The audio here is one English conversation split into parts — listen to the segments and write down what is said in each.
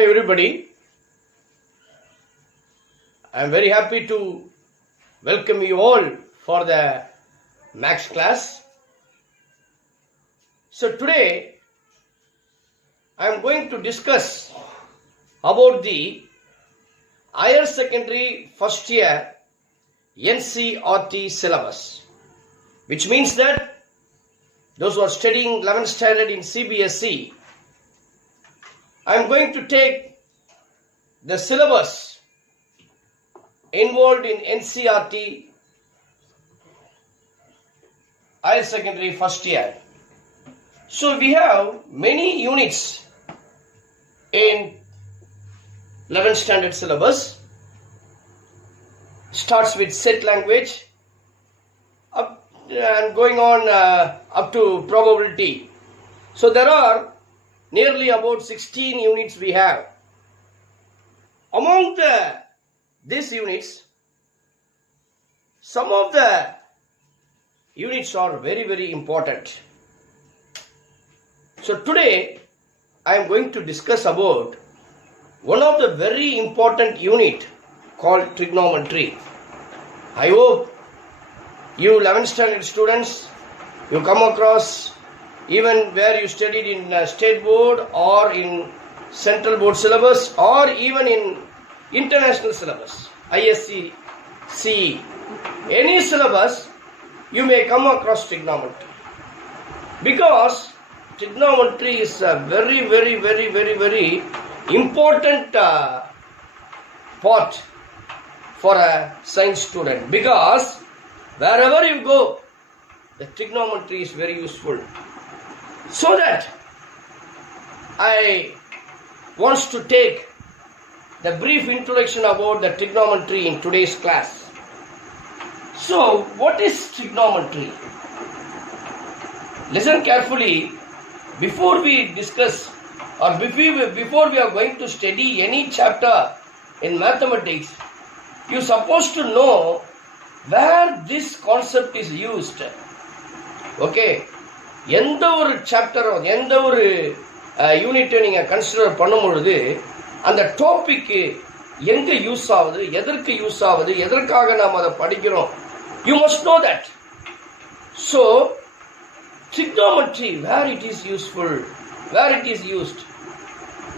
Hello everybody. I am very happy to welcome you all for the Max class. So today I am going to discuss about the higher secondary first year NCERT syllabus, which means that those who are studying 11th standard in CBSE, I am going to take the syllabus involved in NCERT higher secondary first year. So we have many units in 11th standard syllabus. Starts with set language up and going on up to probability. So there are nearly about 16 units we have. Among these units, some of the units are very important. So today I am going to discuss about one of the very important unit called trigonometry. I hope you 11th standard students, you come across even where you studied in state board or in central board syllabus or even in international syllabus, ISC, CE, any syllabus, you may come across trigonometry. Because trigonometry is a very important part for a science student, because wherever you go, the trigonometry is very useful. So that I want to take the brief introduction about the trigonometry in today's class. So what is trigonometry? Listen carefully. Before we discuss or before we are going to study any chapter in mathematics, you are supposed to know where this concept is used. Okay? எந்த ஒரு சாப்டரோ எந்த ஒரு யூனிட்டை நீங்கள் consider பண்ணும்பொழுது அந்த டாபிக்கு எங்கே use ஆகுது, எதற்கு யூஸ் ஆகுது, எதற்காக நாம் அதை படிக்கிறோம், you must know that. So trigonometry, where it is useful, where it is used.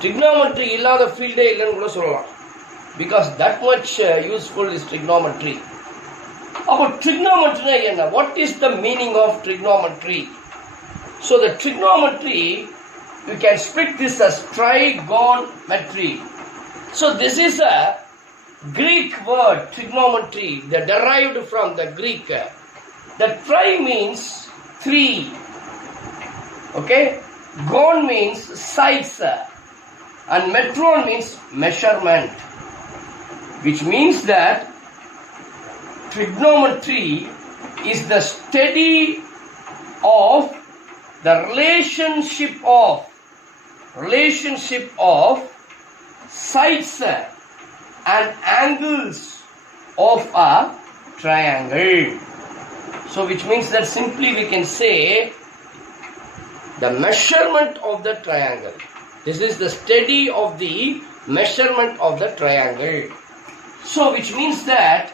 trigonometry இல்லாத ஃபீல்டே இல்லைன்னு கூட சொல்லலாம். Because that much useful is trigonometry. About trigonometry என்ன? What is the meaning of trigonometry? So the trigonometry, you can split this as trigonometry. So this is a Greek word, trigonometry, that derived from the Greek. The tri means three. Okay? Gon means size. And metron means measurement. Which means that trigonometry is the study of the relationship of sides and angles of a triangle. So which means that simply we can say the measurement of the triangle. This is the study of the measurement of the triangle. So which means that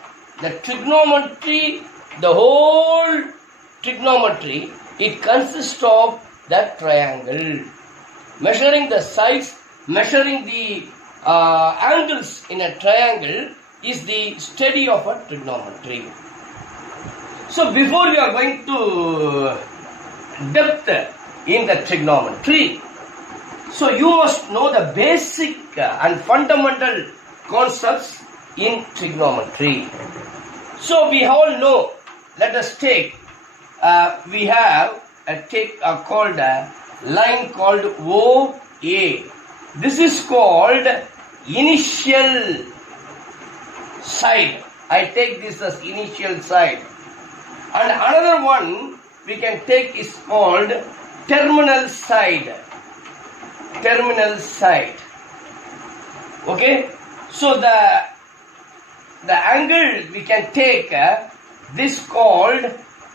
the trigonometry, the whole trigonometry, it consists of that triangle. Measuring the sides, measuring the angles in a triangle is the study of a trigonometry. So before we are going to depth in the trigonometry, so you must know the basic and fundamental concepts in trigonometry. So we all know, let us take, we have called a line called OA. This is called initial side. I take this as initial side. And another one we can take is called terminal side. Terminal side. Okay? So the angle we can take this called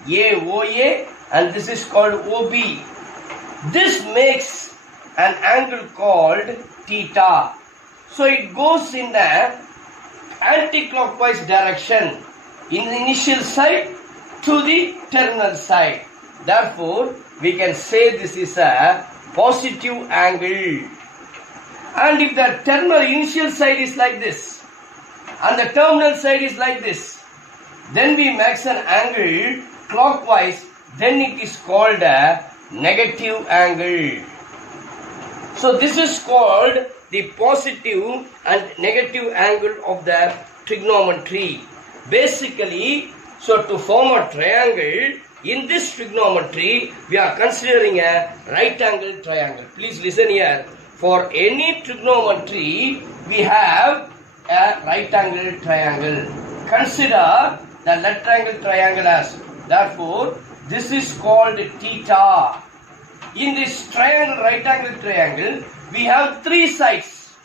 AOA and this is called OB. This makes an angle called theta. So it goes in the anti-clockwise direction in the initial side to the terminal side. Therefore, we can say this is a positive angle. And if the terminal initial side is like this and the terminal side is like this, then we make an angle clockwise, then it is called a negative angle. So this is called the positive and negative angle of the trigonometry. Basically, so to form a triangle, in this trigonometry, we are considering a right angle triangle. Please listen here. For any trigonometry, we have a right angle triangle. Consider the left angle triangle as. Therefore, this is called theta. In this triangle, right angle triangle, we have three sides.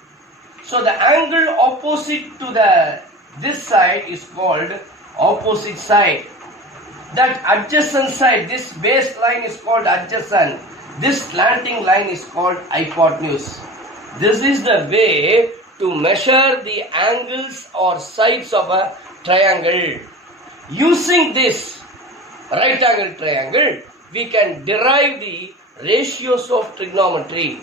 So the angle opposite to this side is called opposite side. That adjacent side, this base line is called adjacent. This slanting line is called hypotenuse. This is the way to measure the angles or sides of a triangle. Using this right angle triangle, we can derive the ratios of trigonometry.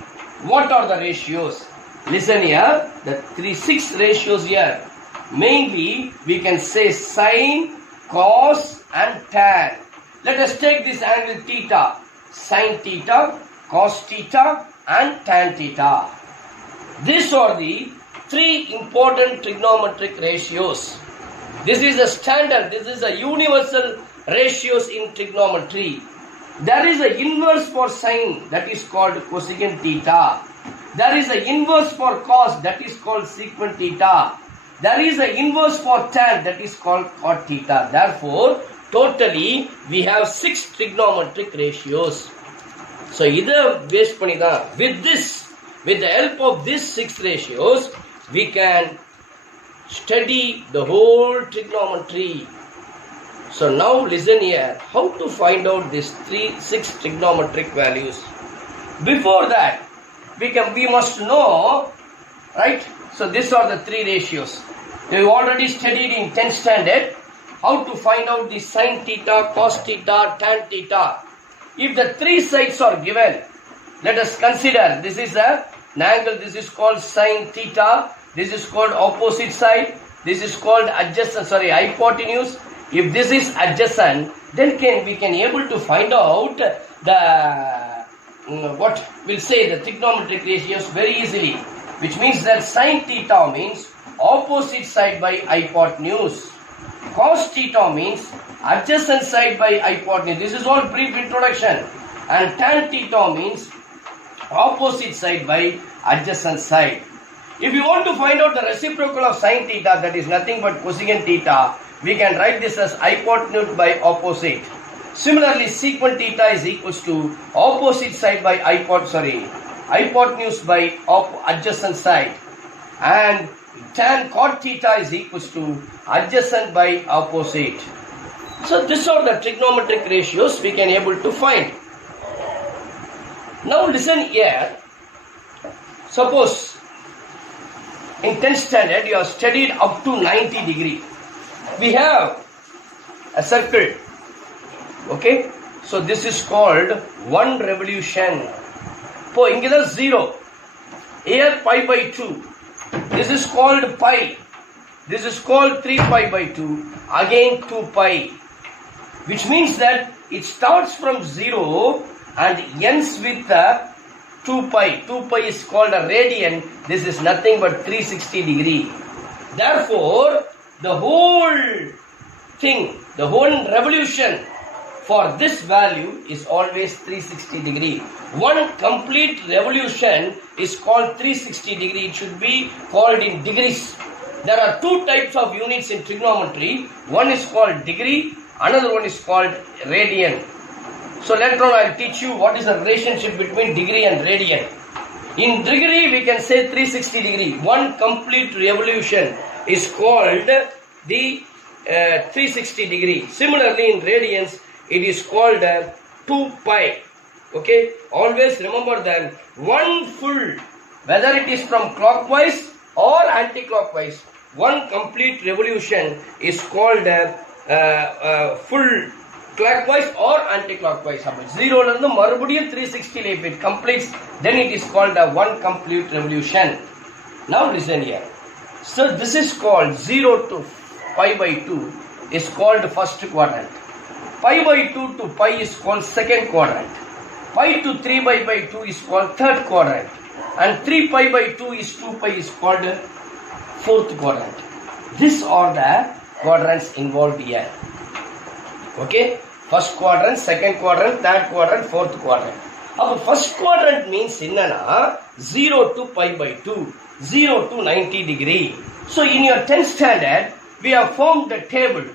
What are the ratios? Listen here, the 6 ratios here. Mainly, we can say sine, cos and tan. Let us take this angle theta. Sine theta, cos theta and tan theta. These are the 3 important trigonometric ratios. This is the standard, this is a universal ratios in trigonometry. There is an inverse for sine, that is called cosecant theta. There is an inverse for cos, that is called secant theta. There is an inverse for tan, that is called cot theta. Therefore, totally we have 6 trigonometric ratios. So, either based with the help of these 6 ratios, we can study the whole trigonometry. So now listen here, how to find out these 6 trigonometric values. Before that, we must know, right? So these are the 3 ratios. We already studied in 10th standard how to find out the sine theta, cos theta, tan theta. If the 3 sides are given, let us consider this is an angle, this is called sine theta, this is called opposite side, this is called hypotenuse. If this is adjacent, then we can able to find out the the trigonometric ratios very easily, which means that sine theta means opposite side by hypotenuse, cos theta means adjacent side by hypotenuse. This is all brief introduction. And tan theta means opposite side by adjacent side. If you want to find out the reciprocal of sine theta, that is nothing but cosecant theta, we can write this as hypotenuse by opposite. Similarly, secant theta is equals to opposite side by hypotenuse by adjacent side. And tan cot theta is equals to adjacent by opposite. So these are the trigonometric ratios we can able to find. Now listen here. Suppose in 10th standard you have studied up to 90 degree. We have a circle. Okay. So this is called 1 revolution. So in the 0. Here pi by 2. This is called pi. This is called 3 pi by 2. Again 2 pi. Which means that it starts from 0 and ends with 2 pi. 2 pi is called a radian. This is nothing but 360 degree. Therefore, the whole thing, the whole revolution for this value is always 360 degree. One complete revolution is called 360 degree. It should be called in degrees. There are 2 types of units in trigonometry. One is called degree, another one is called radian. So later on I will teach you what is the relationship between degree and radian. In degree we can say 360 degree. One complete revolution is called the 360 degree. Similarly in radians it is called 2 pi. Okay, always remember that one full, whether it is from clockwise or anti-clockwise. One complete revolution is called full clockwise or anti-clockwise. 0 to மறுபடியும் 360 if it completes, then it is called a one complete revolution. Now listen here. So this is called 0 to pi by 2 is called first quadrant. Pi by 2 to pi is called second quadrant. Pi to 3 pi by 2 is called third quadrant. And 3 pi by 2 is 2 pi is called fourth quadrant. These are the quadrants involved here. Okay? First quadrant, second quadrant, third quadrant, fourth quadrant. Now first quadrant means innana 0 to pi by 2, 0 to 90 degree. So in your 10th standard, we have formed the table.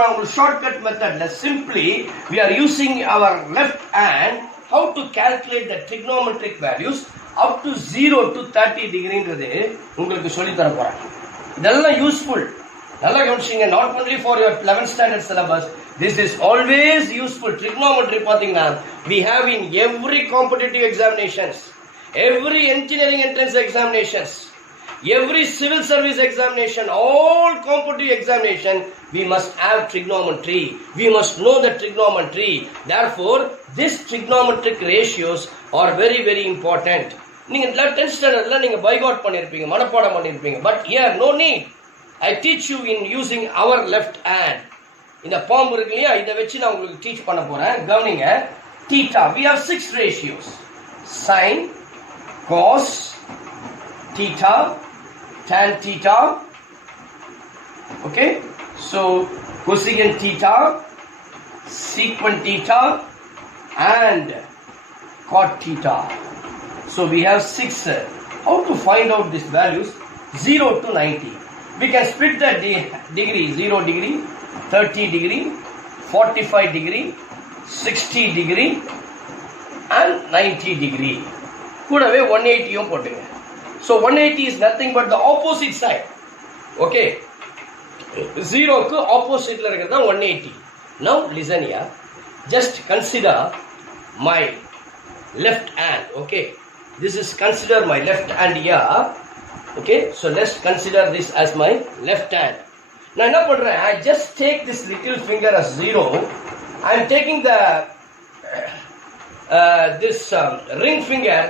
Our shortcut method, simply we are using our left hand how to calculate the trigonometric values up to 0 to 30 degree. உங்களுக்கு சொல்லி தர போறேன். இதெல்லாம் useful. நல்லா கவனிச்சீங்க. Not only for your 11th standard syllabus, this is always useful. Trigonometry பாத்தீங்கன்னா we have in every competitive examinations, every engineering entrance examinations, every civil service examination, all competitive examination, we must have trigonometry. We must know the trigonometry. Therefore, these trigonometric ratios are very, very important. நீங்க 10th standardல நீங்க by heart பண்ணிருப்பீங்க, மனப்பாடம் பண்ணிருப்பீங்க. But here no need. I teach you in using our left hand. இந்த form இருக்கு இல்லையா, இதை வச்சு நான் உங்களுக்கு டீச் பண்ண போறேன். கவனிங்க. Theta, we have 6 ratios. Sin, cos, theta, tan theta. Okay? So cosecant theta, secant theta, and cot theta. So we have 6. How to find out these values? 0 to 90. We can split the degree: 0 degree, 30 degree, 45 degree, 60 degree, and 90 degree. கூடவே 180 போட்டுங்க. So 180 is nothing but the opposite side. Okay? 0 க்கு opposite ல இருக்கிறது தான் 180. Now listen here. Just consider my left hand. Okay? This is consider my left hand here. Okay? So let's consider this as my left hand. Now என்ன பண்றேன்? I just take this little finger as 0. I am taking the this ring finger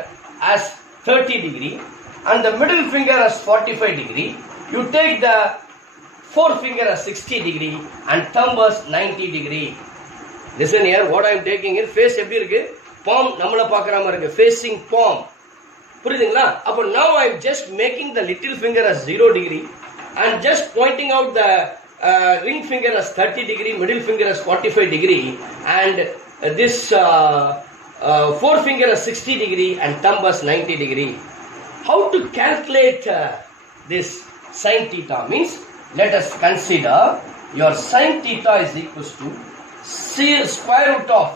as 30 degree and the middle finger as 45 degree. You take the fourth finger as 60 degree and thumb as 90 degree. Listen here, what I am taking is face எப்படி இருக்கு? Palm நம்மள பார்க்கற மாதிரி இருக்கு. Facing palm. புரியுதுங்களா? அப்ப now I am just making the little finger as 0 degree and just pointing out the ring finger as 30 degree, middle finger as 45 degree, and this fourth finger as 60 degree and thumb as 90 degree. How to calculate this sin theta means, let us consider your sin theta is equals to square root of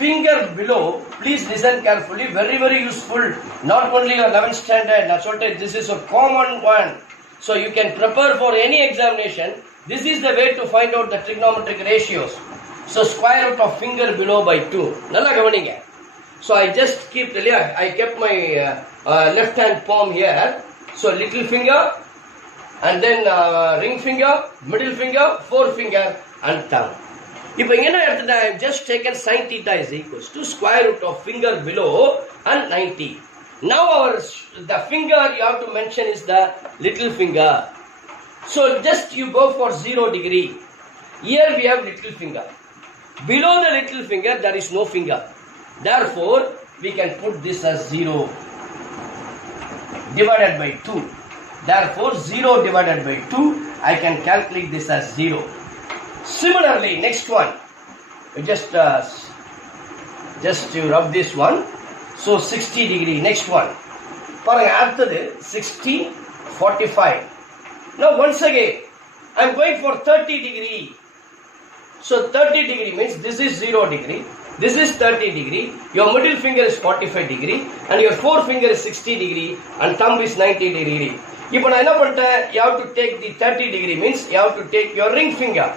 finger below. Please listen carefully, very, very useful. Not only your 11th standard, this is a common one. So you can prepare for any examination. This is the way to find out the trigonometric ratios. So square root of finger below by 2. Nalla gavaninga. So I just I kept my left hand palm here. So little finger and then ring finger, middle finger, fourth finger and thumb. If I have just taken sin theta is equals to square root of finger below and 90. Now the finger you have to mention is the little finger. So just you go for 0 degree. Here we have little finger. Below the little finger there is no finger. Therefore we can put this as 0 divided by 2. Therefore 0 divided by 2 I can calculate this as 0. Similarly, next one, just you rub this one. So 60 degree. Next one. After this 60, 45. Now once again, I am going for 30 degree. So 30 degree means this is 0 degree. This is 30 degree. Your middle finger is 45 degree, and your fourth finger is 60 degree, and thumb is 90 degree. Now you have to take the 30 degree means you have to take your ring finger.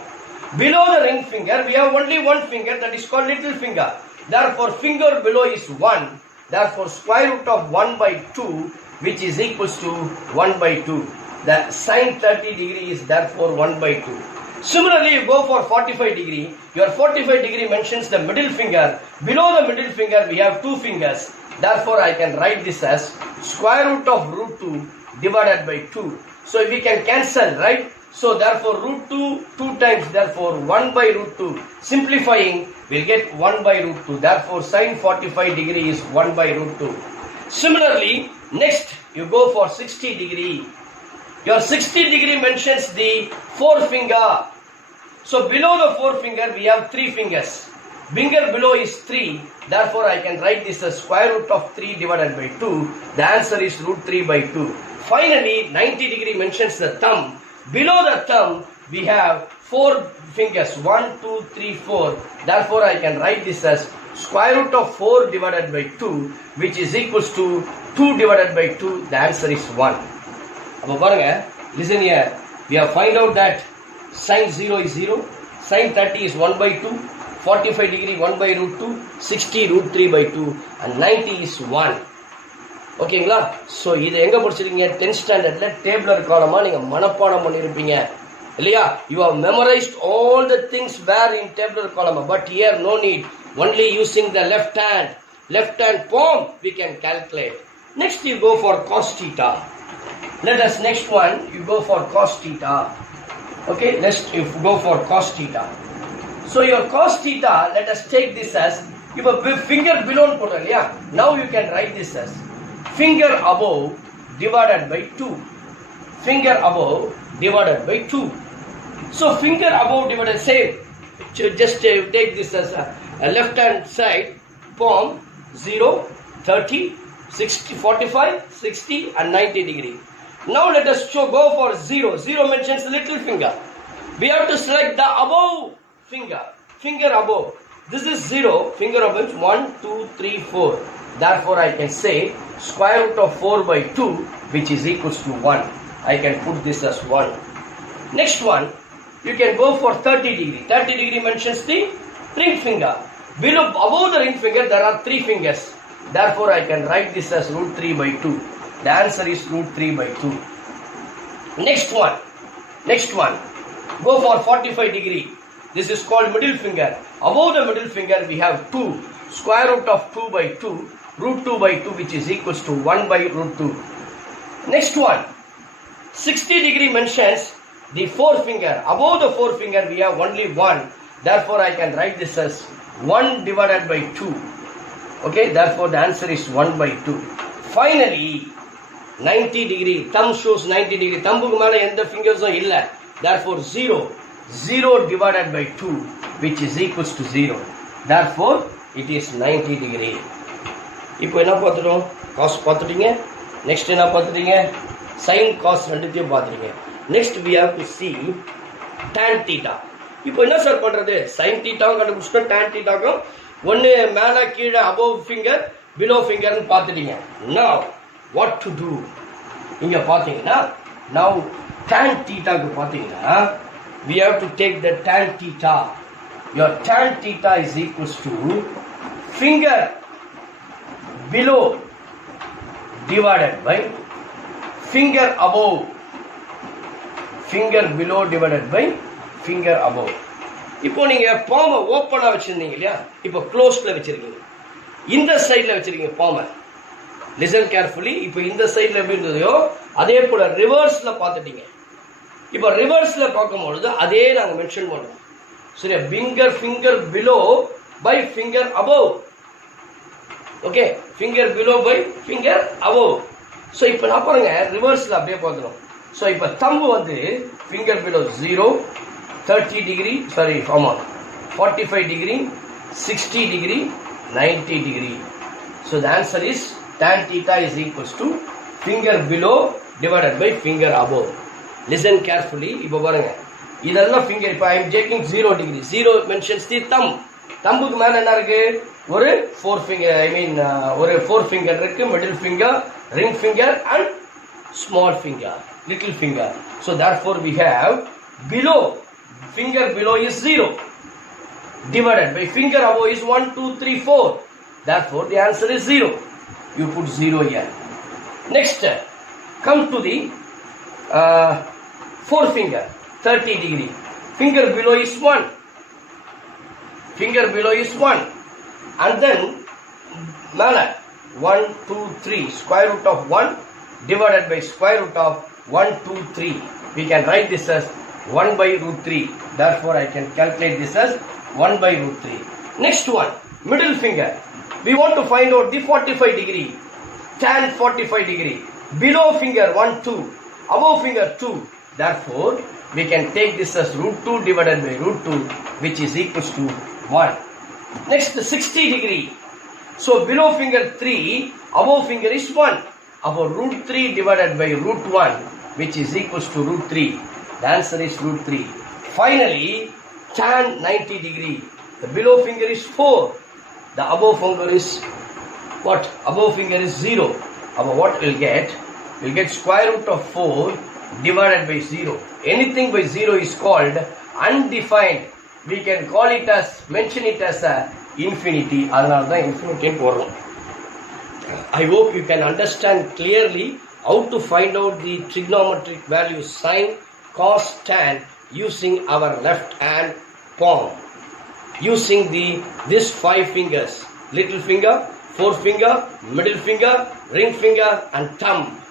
Below the ring finger, we have only one finger, that is called little finger. Therefore, finger below is 1. Therefore, square root of 1 by 2 which is equals to 1 by 2. The sine 30 degree is therefore 1 by 2. Similarly, you go for 45 degree. Your 45 degree mentions the middle finger. Below the middle finger, we have two fingers. Therefore, I can write this as square root of root 2 divided by 2. So, we can cancel, right? So, therefore, root 2, 2 times, therefore, 1 by root 2. Simplifying, we'll get 1 by root 2. Therefore, sine 45 degree is 1 by root 2. Similarly, next, you go for 60 degree. Your 60 degree mentions the forefinger. So below the forefinger we have 3 fingers. Finger below is 3. Therefore I can write this as square root of 3 divided by 2. The answer is root 3 by 2. Finally 90 degree mentions the thumb. Below the thumb we have 4 fingers. 1, 2, 3, 4. Therefore I can write this as square root of 4 divided by 2, which is equals to 2 divided by 2. The answer is 1. Listen here, we have find out that sine 0 is 0, sine 30 is 1 by 2, 45 degree 1 by root 2, 60 root 3 by 2 and 90 is 1. ஓகேங்களா? So இதை எங்கே படிச்சிருக்கீங்க? 10th ஸ்டாண்டர்டில் டேபிளர் காலமாக நீங்கள் மனப்பாடம் பண்ணியிருப்பீங்க இல்லையா? You have memorized all the things where in tabular column, but here no need, only using the left hand palm we can calculate. Next you go for cos theta. Let us next one, you go for cos theta. Okay, let's you go for cos theta. So your cos theta, let us take this as, you have a finger below, yeah? Now you can write this as finger above divided by 2. Finger above divided by 2. So finger above divided, say, just take this as a left hand side, palm, 0, 30, 60, 45, 60 and 90 degree. Now let us go for 0. 0 mentions little finger. We have to select the above finger. Finger above. This is 0. Finger above 1, 2, 3, 4. Therefore I can say square root of 4 by 2, which is equals to 1. I can put this as 1. Next one, you can go for 30 degree. 30 degree mentions the ring finger. Below, above the ring finger, there are 3 fingers. Therefore I can write this as root 3 by 2. The answer is root 3 by 2. Next one, go for 45 degree. This is called middle finger. Above the middle finger we have 2. Square root of 2 by 2, root 2 by 2, which is equals to 1 by root 2. Next one, 60 degree mentions the forefinger. Above the forefinger we have only 1. Therefore I can write this as 1 divided by 2. Okay, therefore the answer is 1 by 2. Finally, 90 degree, thumb shows 90 degree. Thumbuku mela endha fingers illa. Therefore 0. 0 divided by 2, which is equals to 0. Therefore it is 90 degree. இப்போ என்ன பார்த்துட்டோம்? cos பார்த்துட்டீங்க. Next என்ன பார்த்துட்டீங்க? sin cos ரெண்டுத்தையும் பார்த்துட்டீங்க. Next we have to see tan theta. இப்போ என்ன சார் பண்றது? sin theta கண்டுபிடிச்சிட்டோம், tan theta க்கும் ஒன்னு மேல கீழே above finger below finger னு பார்த்துட்டீங்க. Now what to do? இங்க பாத்தீங்கன்னா now tan theta க்கு பாத்தீங்கன்னா we have to take the tan theta. Your tan theta is equals to finger below divided by finger above. Finger below divided by finger above. இப்போ நீங்க பாம ஓபனா வச்சிருந்தீங்க இல்லையா? இப்போ க்ளோஸ்ட்ல வச்சிருக்கீங்க. இந்த சைடுல வச்சிருக்கீங்க பாம. Listen carefully. இப்போ இந்த சைடுல எப்படி இருந்ததோ அதே போல ரிவர்ஸ்ல பார்த்துட்டீங்க. இப்போ ரிவர்ஸ்ல பார்க்கும்போது அதே நாங்க மென்ஷன் பண்றோம். சரியா? finger below by finger above. Okay, finger below by finger above. So இப்போ நான் பாருங்க ரிவர்ஸ்ல அப்படியே பார்க்குறோம். ஸோ இப்போ தம்பு வந்து finger below 0, 30 degree, sorry, 45 degree, 60 degree, 90 degree. So the answer is tan theta is equals to finger below divided by finger above. Listen carefully. இப்போ பாருங்க இதெல்லாம் finger. இப்போ I am taking 0 degree. 0 mentions the thumb. தம்புக்கு மேல என்ன இருக்கு? ஒரு 4 finger, I mean ஒரு 4 finger இருக்கு, middle finger, ring finger and small finger, little finger. So therefore we have below, finger below is 0 divided by finger above is 1, 2, 3, 4. Therefore the answer is 0. You put 0 here. Next, come to the forefinger, 30 degree. Finger below is 1. Finger below is 1. And then, 1, 2, 3, square root of 1 divided by square root of 1, 2, 3. We can write this as 1 by root 3. Therefore, I can calculate this as 1 by root 3. Next one, middle finger. We want to find out the 45 degree. Tan 45 degree. Below finger 1, 2. Above finger 2. Therefore, we can take this as root 2 divided by root 2, which is equals to 1. Next, 60 degree. So, below finger 3, above finger is 1. Above root 3 divided by root 1, which is equals to root 3. The answer is root 3. Finally, tan 90 degree. The below finger is 4. The above finger is what? Above finger is 0. Above what we'll get? We'll get square root of 4 divided by 0. Anything by 0 is called undefined. We can call it as, mention it as a infinity. I hope you can understand clearly how to find out the trigonometric values sine, cos, tan using our left hand palm. Using these 5 fingers, little finger, forefinger, middle finger, ring finger and thumb.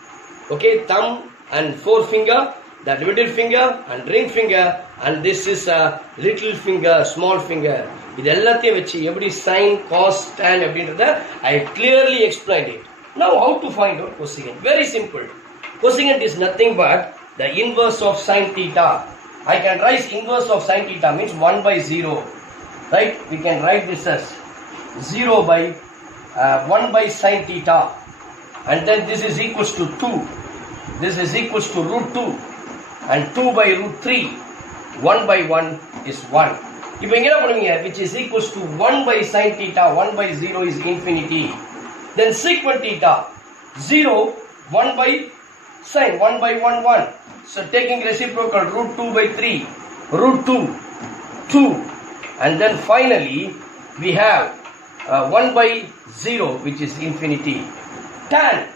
Okay, thumb and forefinger, that middle finger and ring finger, and this is a little finger, small finger. இது எல்லாத்தையும் வச்சு எப்படி sin, cos, tan அப்படின்றத I clearly explained it. Now how to find out cosecant? Very simple. Cosecant is nothing but the inverse of sin theta. I can write inverse of sin theta means 1 by 0. Right? We can write this as 0 by 1 by sin theta. And then this is equals to 2. This is equals to root 2. And 2 by root 3. 1 by 1 is 1. If we get which is equals to 1 by sin theta, 1 by 0 is infinity. Then secant theta, 0, 1 by sin, 1 by 1, 1. So taking reciprocal, root 2 by 3, root 2, 2. And then finally, we have 1 by 0, which is infinity. Tan,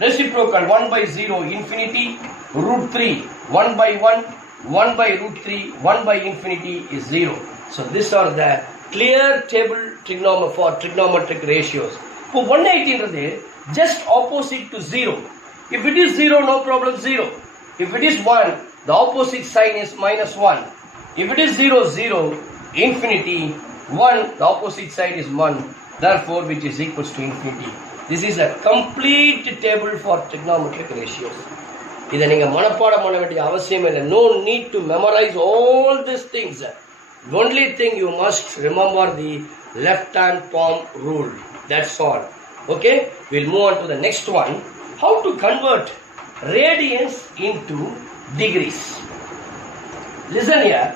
reciprocal, 1 by 0, infinity, root 3, 1 by 1, 1 by root 3, 1 by infinity is 0. So these are the clear table for trigonometric ratios. For 180 is just opposite to 0. If it is 0, no problem, 0. If it is 1, the opposite sign is minus 1. If it is 0, 0, infinity, 1, the opposite side is 1. Therefore, which is equals to infinity. This is a complete table for trigonometric ratios. இதை நீங்க மனப்பாடம் பண்ண வேண்டிய அவசியம் இல்லை. No need to memorize all these things. The only thing you must remember the left hand palm rule. That's all. Okay, we'll move on to the next one. How to convert radians into degrees. Listen here.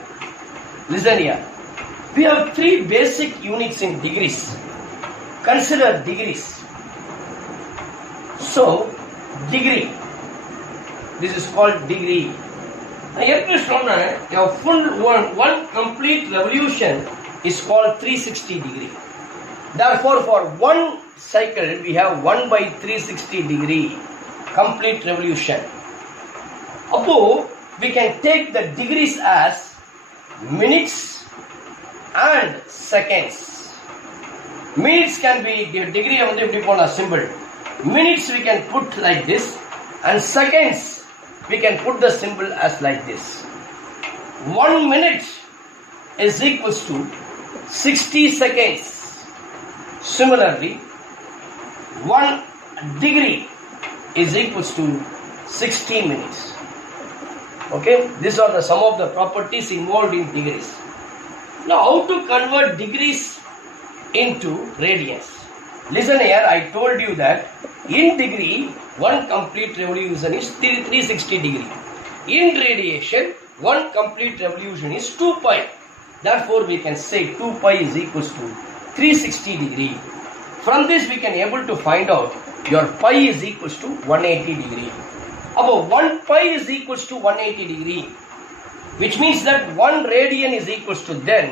Listen here. We have 3 basic units in degrees. Consider degrees. So, degree. This is called degree. A full one complete revolution is called 360 degree. Therefore, for one cycle, we have 1 by 360 degree complete revolution. Above, we can take the degrees as minutes and seconds. Minutes can be degree of the symbol. Minutes we can put like this, and seconds we can put the symbol as like this. 1 minute is equals to 60 seconds. Similarly, 1 degree is equals to 60 minutes. Okay, these are some of the properties involved in degrees. Now, how to convert degrees into radians? Listen here, I told you that in degree, 1 complete revolution is 360 degree. In radiation, 1 complete revolution is 2 pi. Therefore, we can say 2 pi is equals to 360 degree. From this, we can able to find out your pi is equals to 180 degree. About 1 pi is equals to 180 degree, which means that 1 radian is equals to then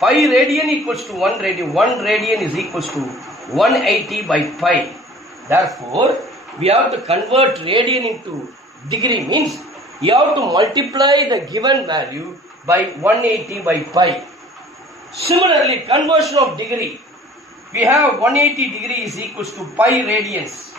pi radian equals to 1 radian. 1 radian is equals to 180 by pi. Therefore, we have to convert radian into degree means you have to multiply the given value by 180 by pi. Similarly, conversion of degree, we have 180 degree is equals to pi radians.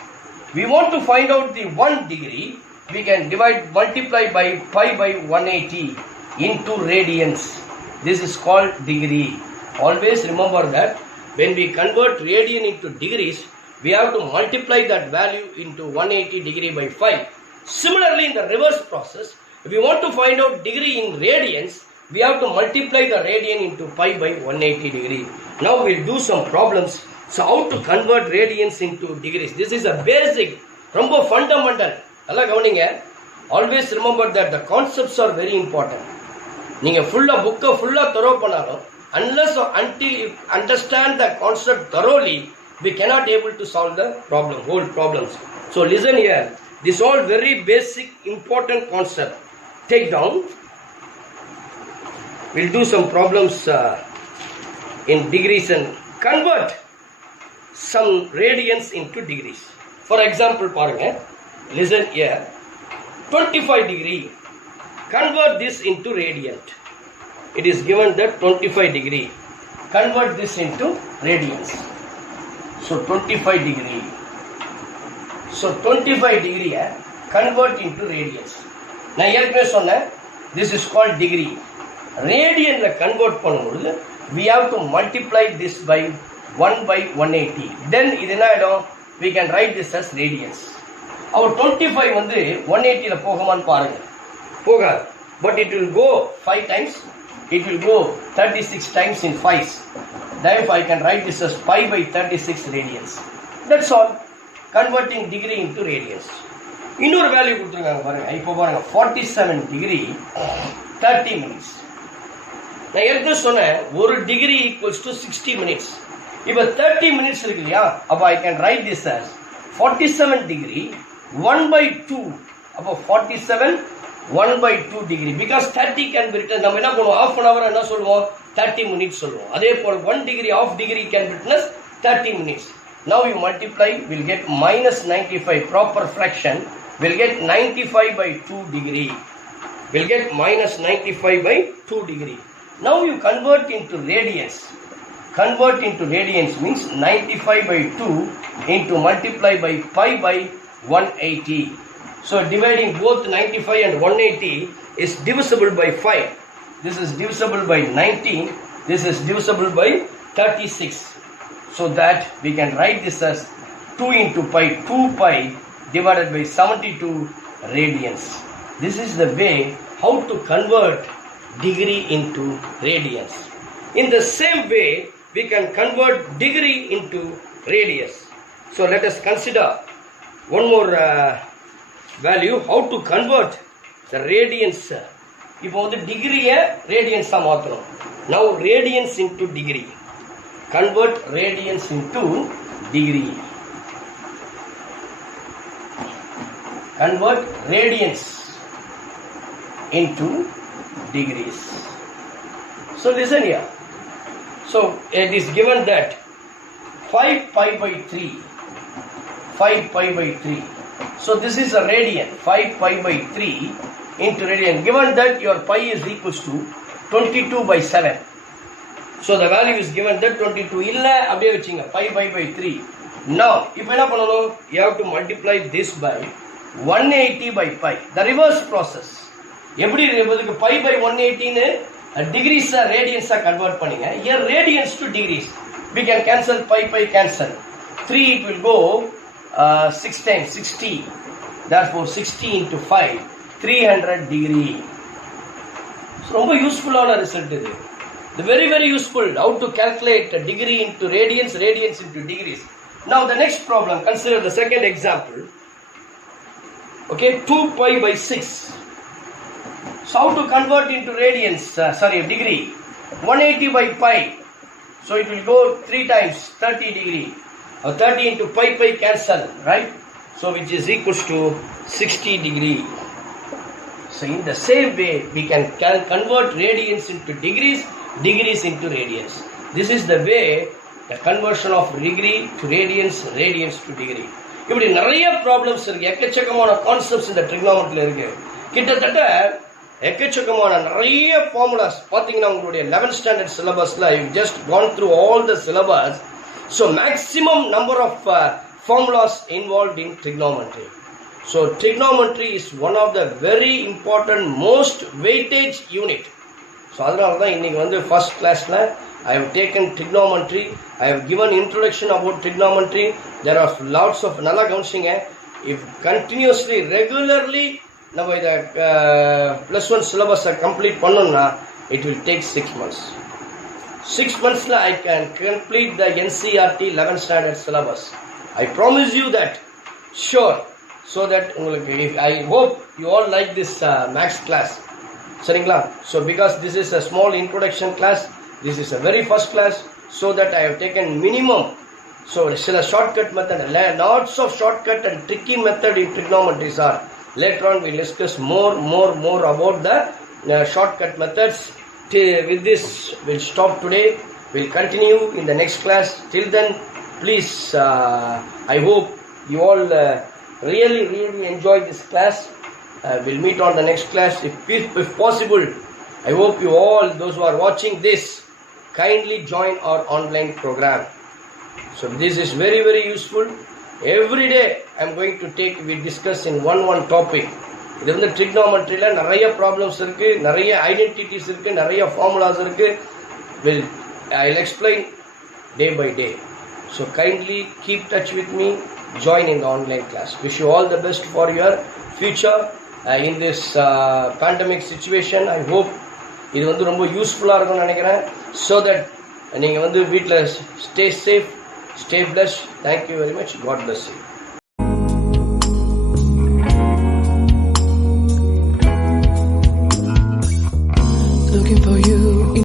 We want to find out the 1 degree, we can multiply by pi by 180 into radians. This is called degree. Always remember that when we convert radian into degrees, we have to multiply that value into 180 degree by 5. Similarly, in the reverse process, if we want to find out degree in radians, we have to multiply the radian into pi by 180 degree. Now we'll do some problems. So how to convert radians into degrees? This is a basic, ரொம்ப fundamental. Always remember that the concepts are very important. நீங்க book full thorough பண்ணாலும் unless or until you understand the concept thoroughly, we cannot able to solve the problem, whole problems. So listen here. This all very basic important concept. Take down. We'll do some problems in degrees and convert some radians into degrees. For example, listen here. 25 degree. Convert this into radiant. It is given that 25 degree. Convert this into radians. So 25 degree. So 25 degree convert into radians. Now this is called degree. Radian convert we have to multiply this by 1 by 180. Then we can write this as radians. Our 25 180 but it will go 5 times. It will go 36 times in 5s. Therefore, I can write this as pi by 36 radians. That's all. Converting degree into radians. Inner value 47 degree 30 minutes. Now, here 1 degree equals to 60 minutes. If 30 minutes, I can write this as 47 degree 1 by 2. About 47 1 by 2 degree. Because 30 can be written. Half an hour 30 minutes. 1 degree, half degree can be written as 30 minutes. Now you multiply, we'll get minus 95, proper fraction. We'll get 95 by 2 degree. We'll get minus 95 by 2 degree. Now you convert into radians. Convert into radians means 95 by 2 into multiply by pi by 180. So dividing both 95 and 180 is divisible by 5. This is divisible by 19. This is divisible by 36. So that we can write this as 2 into pi, 2 pi divided by 72 radians. This is the way how to convert degree into radians. In the same way, we can convert degree into radius. So let us consider one more value, how to convert the radians. Now degree radians. Now radians into degree. Convert radians into degree. Convert radians into degrees. So listen here. So it is given that 5 pi by 3. 5 pi by 3. So this is a radian. 5 pi by 3 into radian. Given that your pi is equals to 22 by 7. So the value is given that 22. Pi by 3. Now, if you have to multiply this by 180 by pi. The reverse process. Pi by 180 degrees radians convert panninga. Here radians to degrees. We can cancel pi cancel. 3 it will go 6 times 60. Therefore 60 into 5 300 degree. So very useful result. The very useful how to calculate a degree into radians, radians into degrees. Now the next problem, consider the second example. Okay, 2 pi by 6. So how to convert into radians, degree. 180 by pi. So it will go 3 times 30 degree. Or 30 into pi cancel, right? So which is equals to 60 degree. So in the same way, we can convert radians into degrees, degrees into radians. This is the way the conversion of degree to radians, radians to degree. இப்படி நிறைய problems இருக்கு, எக்கச்சக்கமான concepts இந்த ட்ரிக்னாமெட்ரியில் இருக்கு. கிட்டத்தட்ட எக்கச்சக்கமான நிறைய formulas பார்த்தீங்கன்னா உங்களுடைய 11th ஸ்டாண்டர்ட் சிலபஸில் you just gone through all the syllabus. So maximum number of formulas involved in trigonometry. So trigonometry is one of the very important most weightage unit. So அதனால தான் இன்னைக்கு வந்து ஃபர்ஸ்ட் கிளாஸில் I have taken trigonometry. I have given introduction about trigonometry. There are lots of நல்லா கவனிச்சிங்க. If continuously regularly நம்ம இதை +1 சிலபஸை complete பண்ணோம்னா it will take 6 months. 6 monthsல I can complete the NCERT 11th standard syllabus. I promise you that, sure. So that உங்களுக்கு I hope you all like this maths class. சரிங்களா? So because this is a small introduction class, this is a very first class, so that I have taken minimum. So சில shortcut method, lots of shortcut and tricky method in trigonometry are. Later on we will discuss more about the shortcut methods. With this we'll stop today. We'll continue in the next class. Till then, please, I hope you all really enjoy this class. We'll meet on the next class. If possible, I hope you all, those who are watching this, kindly join our online program. So this is very useful. Every day I am going to we discuss in one topic. இது வந்து ட்ரிக்னாமெட்ரியில நிறைய problems இருக்கு, நிறைய identities இருக்கு, நிறைய formulas இருக்கு. I'll explain day by day. So kindly keep touch with me. Join in the online class. Wish you all the best for your future in this pandemic situation. I hope இது வந்து ரொம்ப யூஸ்ஃபுல்லாக இருக்கும்னு நினைக்கிறேன். So that நீங்கள் வந்து வீட்டில் stay safe, stay blessed. Thank you very much. God bless you.